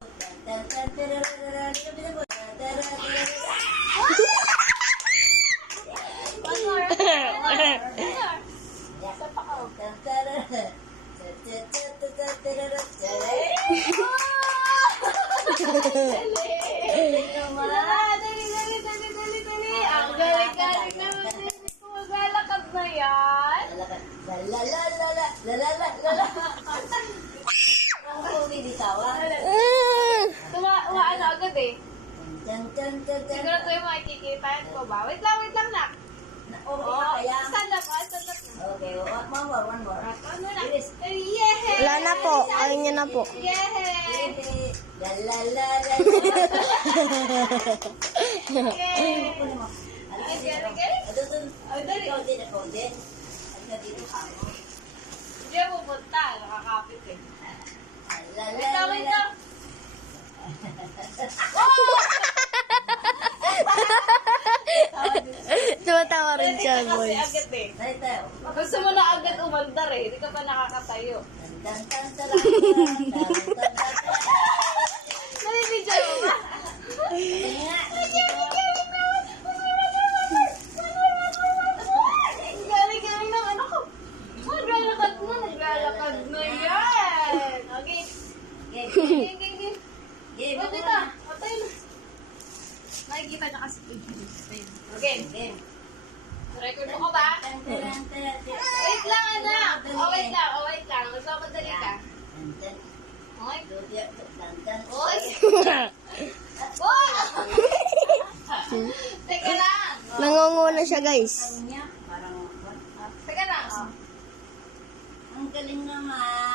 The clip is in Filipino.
Ang galing-galing naman. Maglalakad na yan. Umaano agad eh. Siguro ito yung makikitaan ko ba? Wait lang na. Stand up. Okay, one more. Ano na? Yeah! Wala na po. Ayun niya na po. Yeah! Hindi ako pupunta. Nakakapit eh. Wait lang. Tumatawa rin siya, Kasi boys. agad eh. Gusto mo na agad umandar eh. Hindi ka pa nakakatayo. Nalibidyo mo ba? Galing ng ano ko. Naglalakad na yan. Okay. Game. Pwede na. Patay na. Nakikita na kasi. Okay. Record mo ko ba? Wait lang, anak. Wait lang. Magpapadali ka. Okay. Oy! Teka lang. Nangunguna siya, guys. Teka lang. Ang galing naman.